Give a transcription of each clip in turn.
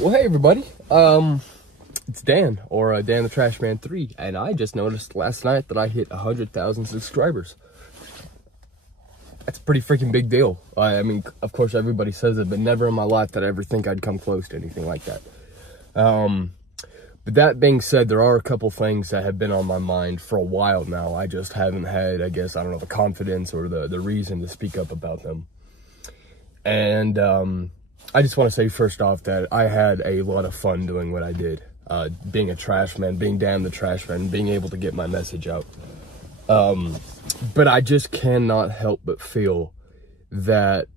Well, hey everybody, it's Dan, or Dan the Trash Man 3, and I just noticed last night that I hit 100,000 subscribers. That's a pretty freaking big deal. I mean, of course everybody says it, but never in my life did I ever think I'd come close to anything like that. But that being said, there are a couple things that have been on my mind for a while now. I just haven't had, I guess, I don't know, the confidence or the reason to speak up about them. And, I just want to say first off that I had a lot of fun doing what I did. Being a trash man, being Dan the Trash Man, being able to get my message out. But I just cannot help but feel that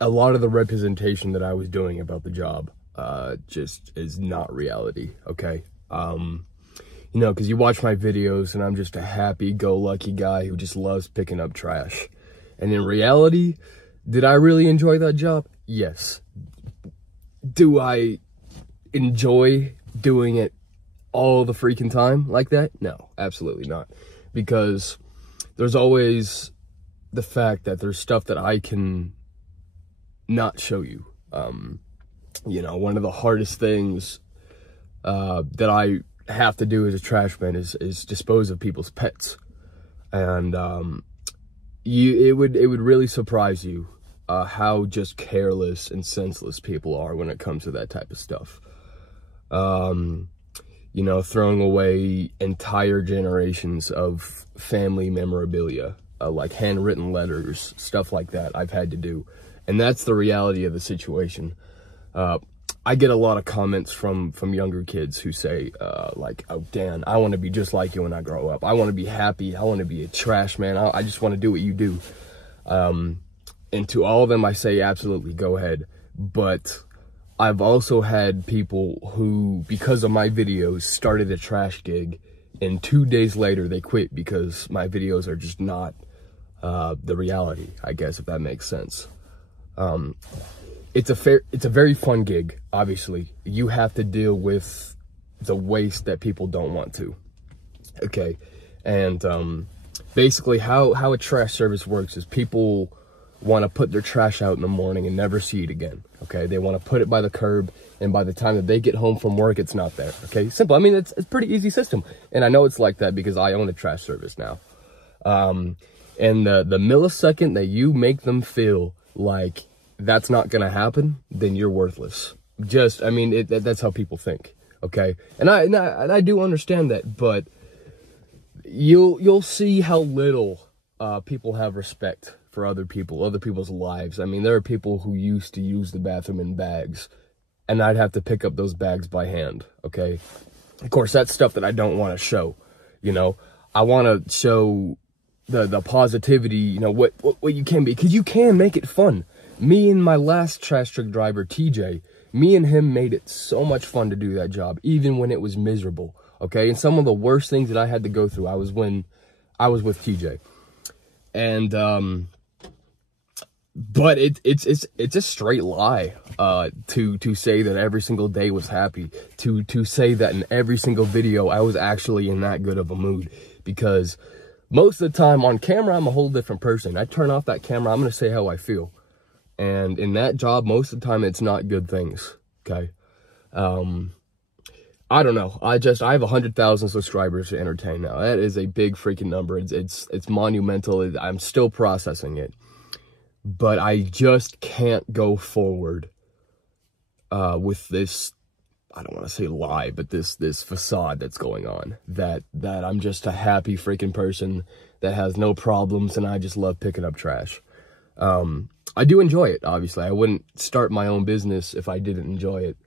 a lot of the representation that I was doing about the job just is not reality, okay? You know, because you watch my videos and I'm just a happy-go-lucky guy who just loves picking up trash. And in reality, did I really enjoy that job? Yes. Do I enjoy doing it all the freaking time like that? No, absolutely not. Because there's always the fact that there's stuff that I can not show you. You know, one of the hardest things that I have to do as a trash man is dispose of people's pets. And it would really surprise you how just careless and senseless people are when it comes to that type of stuff. You know, throwing away entire generations of family memorabilia, like handwritten letters, stuff like that I've had to do. And that's the reality of the situation. I get a lot of comments from younger kids who say, like, oh, Dan, I want to be just like you when I grow up. I want to be happy. I want to be a trash man. I just want to do what you do. And to all of them, I say, absolutely, go ahead. But I've also had people who, because of my videos, started a trash gig, and 2 days later, they quit because my videos are just not the reality, I guess, if that makes sense. It's a very fun gig, obviously. You have to deal with the waste that people don't want to, okay? And basically, how a trash service works is people want to put their trash out in the morning and never see it again, okay? They want to put it by the curb, and by the time that they get home from work, it's not there, okay? Simple. I mean, it's a pretty easy system, and I know it's like that because I own a trash service now. And the millisecond that you make them feel like that's not gonna happen, then you're worthless. Just, I mean, that's how people think, okay? And I do understand that, but you'll see how little people have respect for other people's lives. I mean, there are people who used to use the bathroom in bags, and I'd have to pick up those bags by hand, okay? Of course, that's stuff that I don't want to show, you know? I want to show the positivity, you know, what you can be, because you can make it fun. Me and my last trash truck driver, TJ, me and him made it so much fun to do that job, even when it was miserable, okay? And some of the worst things that I had to go through, I was when I was with TJ. And, but it's a straight lie, to say that every single day was happy, to say that in every single video I was actually in that good of a mood, because most of the time on camera, I'm a whole different person. I turn off that camera, I'm going to say how I feel. And in that job, most of the time, it's not good things, okay? I don't know. I have 100,000 subscribers to entertain now. That is a big freaking number. It's monumental. I'm still processing it. But I just can't go forward with this, I don't want to say lie, but this facade that's going on. That I'm just a happy freaking person that has no problems and I just love picking up trash. I do enjoy it, obviously. I wouldn't start my own business if I didn't enjoy it.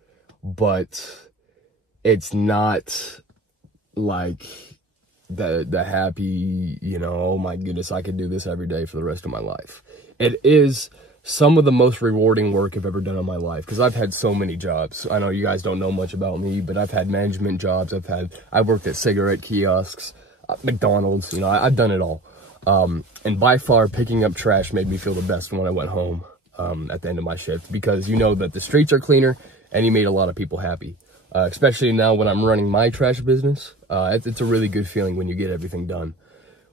But it's not like the happy, you know, oh my goodness, I could do this every day for the rest of my life. It is some of the most rewarding work I've ever done in my life, because I've had so many jobs. I know you guys don't know much about me, but I've had management jobs. I've worked at cigarette kiosks, McDonald's, you know, I've done it all. And by far, picking up trash made me feel the best when I went home at the end of my shift, because you know that the streets are cleaner, and you made a lot of people happy. Especially now when I'm running my trash business, it's a really good feeling when you get everything done.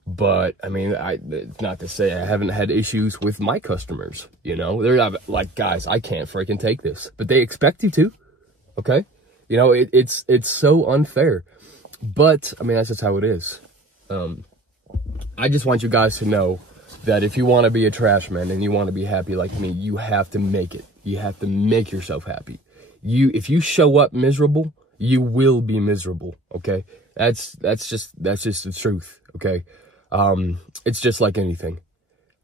But, I mean, it's not to say I haven't had issues with my customers, you know? They're like, guys, I can't freaking take this. But they expect you to. okay? You know, it's so unfair. But, I mean, that's just how it is. I just want you guys to know that if you want to be a trash man and you want to be happy like me, you have to make it. You have to make yourself happy. If you show up miserable, you will be miserable, okay? That's just the truth, okay? It's just like anything.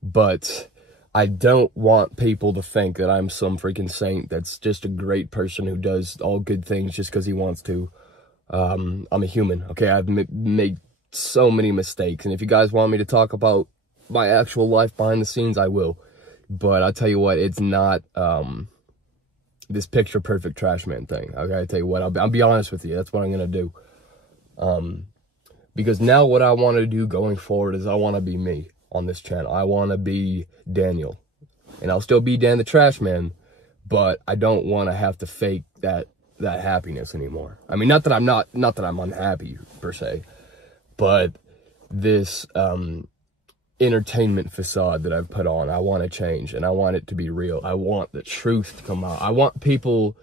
But I don't want people to think that I'm some freaking saint that's just a great person who does all good things just because he wants to. I'm a human, okay? I've made so many mistakes, and if you guys want me to talk about my actual life behind the scenes, I will. But I'll tell you what, it's not this picture perfect trash man thing. Okay, I tell you what, I'll be honest with you. That's what I'm gonna do. Because now what I want to do going forward is I want to be me on this channel. I want to be Daniel, and I'll still be Dan the Trash Man, but I don't want to have to fake that happiness anymore. I mean, not that I'm unhappy per se, but this entertainment facade that I've put on, I want to change, and I want it to be real. I want the truth to come out. I want people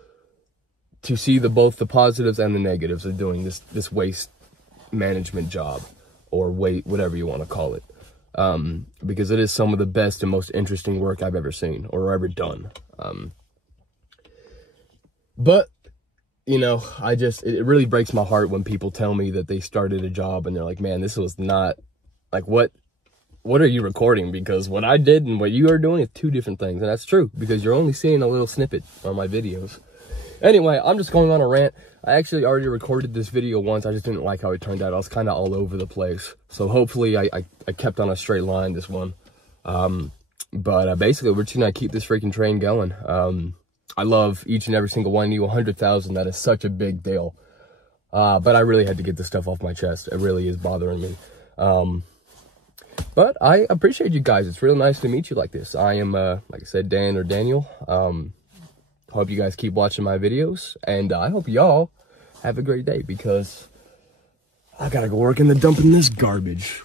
to see both the positives and the negatives of doing this waste management job, or whatever you want to call it, because it is some of the best and most interesting work I've ever seen or ever done. But you know, it really breaks my heart when people tell me that they started a job and they're like, man, this was not, like, what are you recording? Because what I did and what you are doing is two different things. And that's true, because you're only seeing a little snippet on my videos. Anyway, I'm just going on a rant. I actually already recorded this video once. I just didn't like how it turned out. I was kind of all over the place. So hopefully I kept on a straight line this one. But basically, we're just going to keep this freaking train going. I love each and every single one of you. 100,000, that is such a big deal. But I really had to get this stuff off my chest. It really is bothering me. But I appreciate you guys. It's really nice to meet you like this. I am, like I said, Dan or Daniel. Hope you guys keep watching my videos. And I hope y'all have a great day, because I gotta go work in the dump in this garbage.